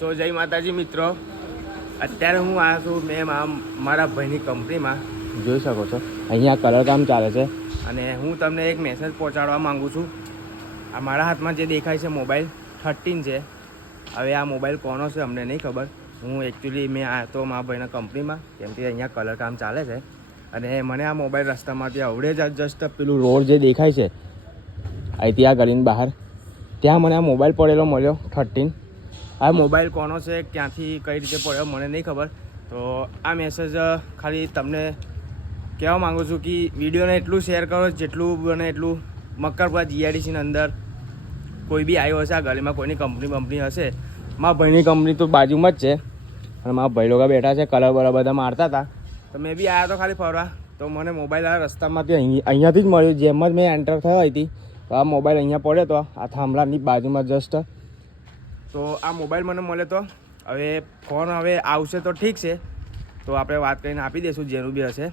સો જય માતાજી મિત્રો, અત્યારે હું આવ્યો છું મેં મારા ભાઈની કંપનીમાં. જોઈ શકો છો અહીંયા કલર કામ ચાલે છે અને હું તમને એક મેસેજ પહોંચાડવા માગું છું. આ મારા હાથમાં જે દેખાય છે મોબાઈલ 13 છે. હવે આ મોબાઈલ કોનો છે અમને નહીં ખબર. હું એકચ્યુઅલી મેં આવ્યો તો મારા ભાઈના કંપનીમાં, કેમ કે અહીંયા કલર કામ ચાલે છે અને મને આ મોબાઈલ રસ્તામાંથી આવડે જ જસ્ટ પેલું રોડ જે દેખાય છે અહીંથી આ ગલીની બહાર, ત્યાં મને આ મોબાઈલ પડેલો મળ્યો 13. આ મોબાઈલ કોનો છે, ક્યાંથી કઈ રીતે પડ્યો મને નહીં ખબર. તો આ મેસેજ ખાલી તમને કહેવા માગું છું કે વિડીયોને એટલું શેર કરો જેટલું બને એટલું. મક્કરપુરા જીઆઈડીસીની અંદર કોઈ બી આવ્યો હશે, આ ગલીમાં કોઈની કંપની હશે. મારા ભાઈની કંપની તો બાજુમાં જ છે અને મારા ભાઈ લોકો બેઠા છે, કલર બલર બધા મારતા હતા. તો મેં બી આવ્યો તો ખાલી ફરવા. તો મને મોબાઈલ આ રસ્તામાંથી અહીંયાથી જ મળ્યો. જેમ જ મેં એન્ટર થયો હતી તો આ મોબાઈલ અહીંયા પડ્યો હતો, આ થાંભલાની બાજુમાં જસ્ટ. તો આ મોબાઈલ મને મળે તો હવે ફોન હવે આવશે તો ઠીક છે, તો આપણે વાત કરીને આપી દઈશું જેનું બી હશે.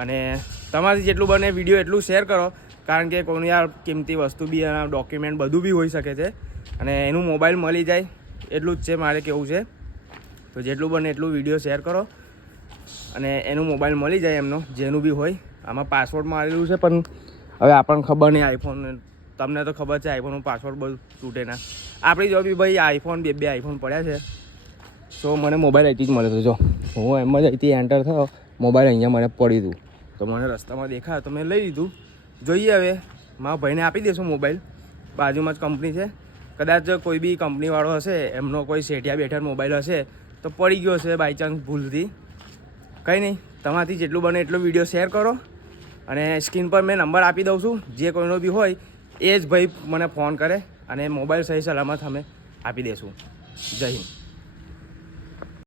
અને તમારાથી જેટલું બને વિડીયો એટલું શેર કરો, કારણ કે કોઈની યાર કિંમતી વસ્તુ બી અને ડોક્યુમેન્ટ બધું બી હોઈ શકે છે અને એનું મોબાઈલ મળી જાય એટલું જ છે મારે કહેવું છે. તો જેટલું બને એટલું વિડીયો શેર કરો અને એનું મોબાઈલ મળી જાય એમનો જેનું બી હોય. આમાં પાસવર્ડ મારેલું છે પણ હવે આપણને ખબર નહીં. આઈફોન તમને તો ખબર છે આઈફોનનું પાસવર્ડ બધું તૂટે ના. આપણી જો બી ભાઈ આઈફોન બે આઈફોન પડ્યા છે. તો મને મોબાઈલ અહીંથી જ મળે તો જો હું એમ જ અહીંથી એન્ટર થયો, મોબાઈલ અહીંયા મને પડી હતું. તો મને રસ્તામાં દેખાયો તો મેં લઈ લીધું. જોઈએ હવે મારા ભાઈને આપી દઈશું મોબાઈલ. બાજુમાં જ કંપની છે, કદાચ કોઈ બી કંપનીવાળો હશે એમનો કોઈ શેઠિયા બેઠા મોબાઈલ હશે તો પડી ગયો હશે બાય ચાન્સ ભૂલથી. કંઈ નહીં, તમારાથી જેટલું બને એટલો વિડીયો શેર કરો અને સ્ક્રીન પર મેં નંબર આપી દઉં છું. જે કોઈનો બી હોય એ જ ભાઈ મને ફોન કરે અને મોબાઈલ સહી સલામત અમે આપી દઈશું. જય હિન્દ.